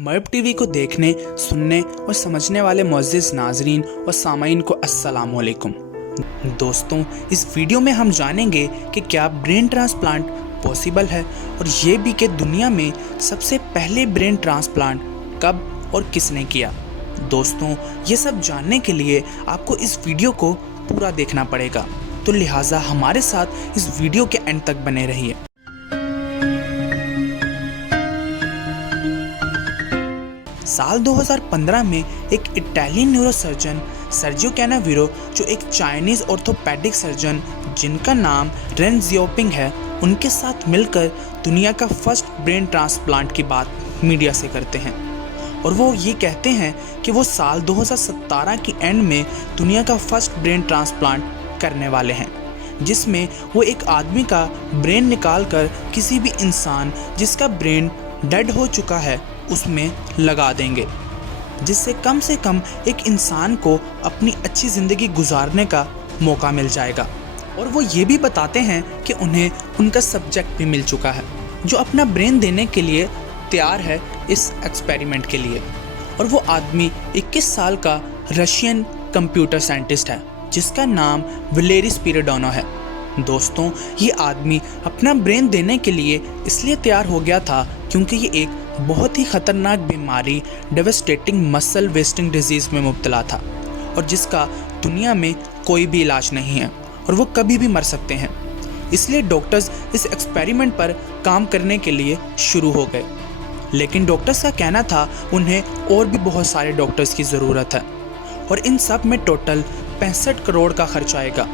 मर्ब TV को देखने, सुनने और समझने वाले मुअज़्ज़िज़ नाज़रीन और सामाईन को अस्सलाम वालेकुम। दोस्तों, इस वीडियो में हम जानेंगे कि क्या ब्रेन ट्रांसप्लांट पॉसिबल है और ये भी कि दुनिया में सबसे पहले ब्रेन ट्रांसप्लांट कब और किसने किया। दोस्तों, ये सब जानने के लिए आपको इस वीडियो को पूरा देखना पड़ेगा, तो लिहाजा हमारे साथ इस वीडियो के एंड तक बने रहिए। साल 2015 में एक इटालियन न्यूरोसर्जन सर्जियो कैनावीरो, जो एक चाइनीज़ ऑर्थोपेडिक सर्जन जिनका नाम रेन जियोपिंग है, उनके साथ मिलकर दुनिया का फर्स्ट ब्रेन ट्रांसप्लांट की बात मीडिया से करते हैं। और वो ये कहते हैं कि वो साल 2017 की एंड में दुनिया का फर्स्ट ब्रेन ट्रांसप्लांट करने वाले हैं, जिसमें वो एक आदमी का ब्रेन निकाल कर किसी भी इंसान जिसका ब्रेन डेड हो चुका है उसमें लगा देंगे, जिससे से कम एक इंसान को अपनी अच्छी ज़िंदगी गुजारने का मौका मिल जाएगा। और वो ये भी बताते हैं कि उन्हें उनका सब्जेक्ट भी मिल चुका है जो अपना ब्रेन देने के लिए तैयार है इस एक्सपेरिमेंट के लिए। और वो आदमी 21 साल का रशियन कंप्यूटर साइंटिस्ट है जिसका नाम वलेरी स्पिरिडोनो है। दोस्तों, ये आदमी अपना ब्रेन देने के लिए इसलिए तैयार हो गया था क्योंकि ये एक बहुत ही ख़तरनाक बीमारी डेवास्टेटिंग मसल वेस्टिंग डिजीज़ में मुब्तला था और जिसका दुनिया में कोई भी इलाज नहीं है और वो कभी भी मर सकते हैं। इसलिए डॉक्टर्स इस एक्सपेरिमेंट पर काम करने के लिए शुरू हो गए, लेकिन डॉक्टर्स का कहना था उन्हें और भी बहुत सारे डॉक्टर्स की ज़रूरत है और इन सब में टोटल 65 करोड़ का खर्च आएगा।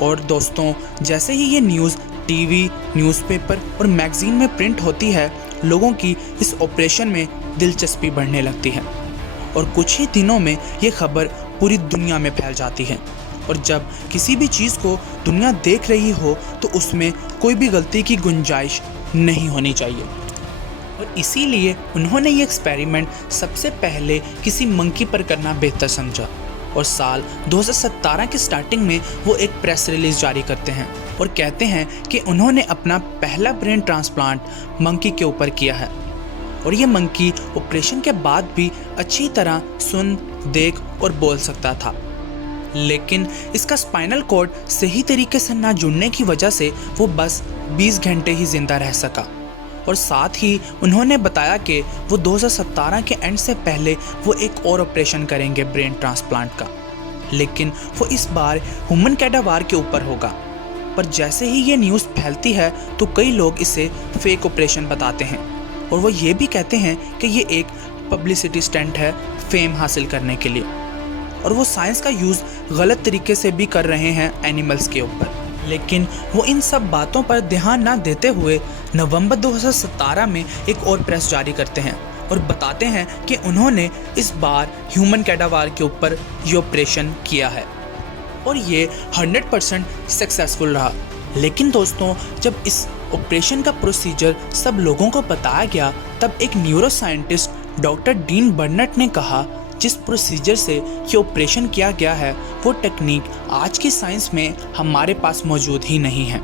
और दोस्तों, जैसे ही ये न्यूज़ टीवी, न्यूज़पेपर और मैगज़ीन में प्रिंट होती है, लोगों की इस ऑपरेशन में दिलचस्पी बढ़ने लगती है और कुछ ही दिनों में ये खबर पूरी दुनिया में फैल जाती है। और जब किसी भी चीज़ को दुनिया देख रही हो तो उसमें कोई भी गलती की गुंजाइश नहीं होनी चाहिए। और इसीलिए उन्होंने ये एक्सपेरिमेंट सबसे पहले किसी मंकी पर करना बेहतर समझा और साल 2017 की स्टार्टिंग में वो एक प्रेस रिलीज़ जारी करते हैं और कहते हैं कि उन्होंने अपना पहला ब्रेन ट्रांसप्लांट मंकी के ऊपर किया है और ये मंकी ऑपरेशन के बाद भी अच्छी तरह सुन, देख और बोल सकता था, लेकिन इसका स्पाइनल कॉर्ड सही तरीके से ना जुड़ने की वजह से वो बस 20 घंटे ही जिंदा रह सका। और साथ ही उन्होंने बताया कि वो 2017 के एंड से पहले वो एक और ऑपरेशन करेंगे ब्रेन ट्रांसप्लांट का, लेकिन वो इस बार ह्यूमन कैडावर के ऊपर होगा। पर जैसे ही ये न्यूज़ फैलती है तो कई लोग इसे फेक ऑपरेशन बताते हैं और वो ये भी कहते हैं कि ये एक पब्लिसिटी स्टंट है फेम हासिल करने के लिए, और वो साइंस का यूज़ गलत तरीके से भी कर रहे हैं एनिमल्स के ऊपर। लेकिन वो इन सब बातों पर ध्यान ना देते हुए नवंबर 2017 में एक और प्रेस जारी करते हैं और बताते हैं कि उन्होंने इस बार ह्यूमन कैडावर के ऊपर ये ऑपरेशन किया है और ये 100% सक्सेसफुल रहा। लेकिन दोस्तों, जब इस ऑपरेशन का प्रोसीजर सब लोगों को बताया गया, तब एक न्यूरो साइंटिस्ट डॉक्टर डीन बर्नेट ने कहा, जिस प्रोसीजर से ये ऑपरेशन किया गया है वो टेक्निक आज की साइंस में हमारे पास मौजूद ही नहीं है।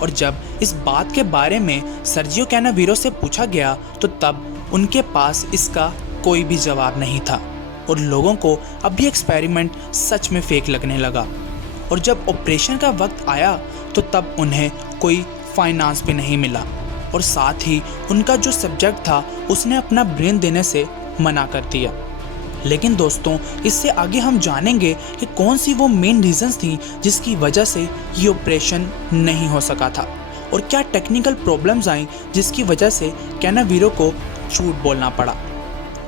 और जब इस बात के बारे में सर्जियो कैनावीरो से पूछा गया तो तब उनके पास इसका कोई भी जवाब नहीं था और लोगों को अब ये एक्सपेरिमेंट सच में फेक लगने लगा। और जब ऑपरेशन का वक्त आया तो तब उन्हें कोई फाइनेंस भी नहीं मिला और साथ ही उनका जो सब्जेक्ट था उसने अपना ब्रेन देने से मना कर दिया। लेकिन दोस्तों, इससे आगे हम जानेंगे कि कौन सी वो मेन रीजंस थी जिसकी वजह से ये ऑपरेशन नहीं हो सका था और क्या टेक्निकल प्रॉब्लम्स आई जिसकी वजह से कैनावीरो को झूठ बोलना पड़ा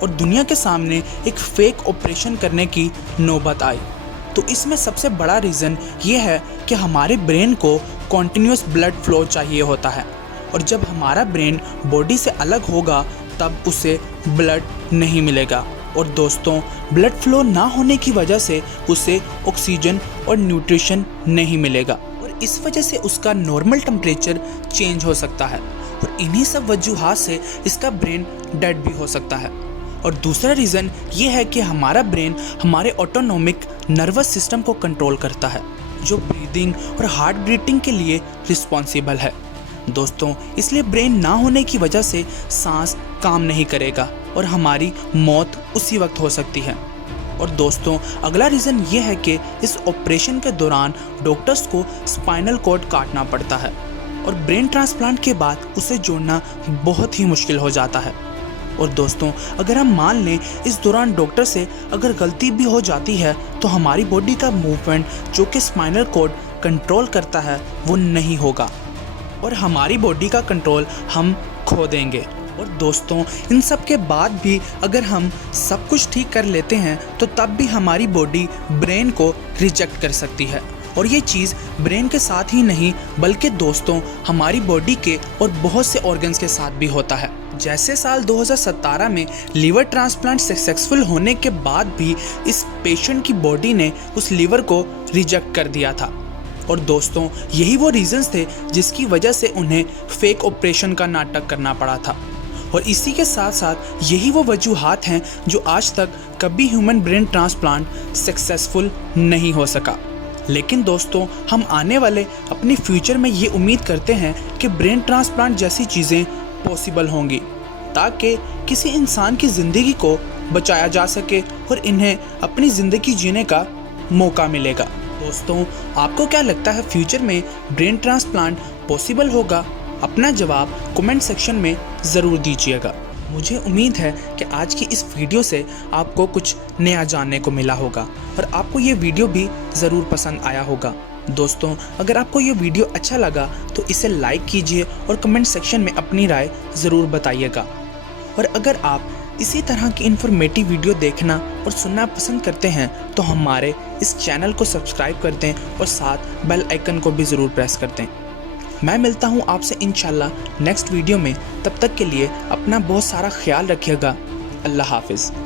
और दुनिया के सामने एक फेक ऑपरेशन करने की नौबत आई। तो इसमें सबसे बड़ा रीज़न ये है कि हमारे ब्रेन को कॉन्टिन्यूस ब्लड फ्लो चाहिए होता है और जब हमारा ब्रेन बॉडी से अलग होगा तब उसे ब्लड नहीं मिलेगा और दोस्तों, ब्लड फ्लो ना होने की वजह से उसे ऑक्सीजन और न्यूट्रिशन नहीं मिलेगा और इस वजह से उसका नॉर्मल टेम्परेचर चेंज हो सकता है और इन्हीं सब वजूहात से इसका ब्रेन डेड भी हो सकता है। और दूसरा रीज़न ये है कि हमारा ब्रेन हमारे ऑटोनोमिक नर्वस सिस्टम को कंट्रोल करता है जो ब्रीदिंग और हार्ट बीटिंग के लिए रिस्पॉन्सिबल है। दोस्तों, इसलिए ब्रेन ना होने की वजह से सांस काम नहीं करेगा और हमारी मौत उसी वक्त हो सकती है। और दोस्तों, अगला रीज़न ये है कि इस ऑपरेशन के दौरान डॉक्टर्स को स्पाइनल कॉर्ड काटना पड़ता है और ब्रेन ट्रांसप्लांट के बाद उसे जोड़ना बहुत ही मुश्किल हो जाता है। और दोस्तों, अगर हम मान लें इस दौरान डॉक्टर से अगर गलती भी हो जाती है तो हमारी बॉडी का मूवमेंट जो कि स्पाइनल कॉर्ड कंट्रोल करता है वो नहीं होगा और हमारी बॉडी का कंट्रोल हम खो देंगे। और दोस्तों, इन सब के बाद भी अगर हम सब कुछ ठीक कर लेते हैं तो तब भी हमारी बॉडी ब्रेन को रिजेक्ट कर सकती है। और ये चीज़ ब्रेन के साथ ही नहीं बल्कि दोस्तों हमारी बॉडी के और बहुत से ऑर्गन्स के साथ भी होता है। जैसे साल 2017 में लीवर ट्रांसप्लांट सक्सेसफुल होने के बाद भी इस पेशेंट की बॉडी ने उस लीवर को रिजेक्ट कर दिया था। और दोस्तों, यही वो रीजंस थे जिसकी वजह से उन्हें फेक ऑपरेशन का नाटक करना पड़ा था। और इसी के साथ साथ यही वो वजूहात हैं जो आज तक कभी ह्यूमन ब्रेन ट्रांसप्लांट सक्सेसफुल नहीं हो सका। लेकिन दोस्तों, हम आने वाले अपने फ्यूचर में ये उम्मीद करते हैं कि ब्रेन ट्रांसप्लांट जैसी चीज़ें पॉसिबल होंगी ताकि किसी इंसान की ज़िंदगी को बचाया जा सके और इन्हें अपनी ज़िंदगी जीने का मौका मिलेगा। दोस्तों, आपको क्या लगता है फ्यूचर में ब्रेन ट्रांसप्लांट पॉसिबल होगा? अपना जवाब कमेंट सेक्शन में ज़रूर दीजिएगा। मुझे उम्मीद है कि आज की इस वीडियो से आपको कुछ नया जानने को मिला होगा और आपको ये वीडियो भी ज़रूर पसंद आया होगा। दोस्तों, अगर आपको ये वीडियो अच्छा लगा तो इसे लाइक कीजिए और कमेंट सेक्शन में अपनी राय ज़रूर बताइएगा। और अगर आप इसी तरह की इन्फॉर्मेटिव वीडियो देखना और सुनना पसंद करते हैं तो हमारे इस चैनल को सब्सक्राइब कर दें और साथ बेल आइकन को भी ज़रूर प्रेस कर दें। मैं मिलता हूँ आपसे इंशाल्लाह नेक्स्ट वीडियो में। तब तक के लिए अपना बहुत सारा ख्याल रखिएगा। अल्लाह हाफिज़।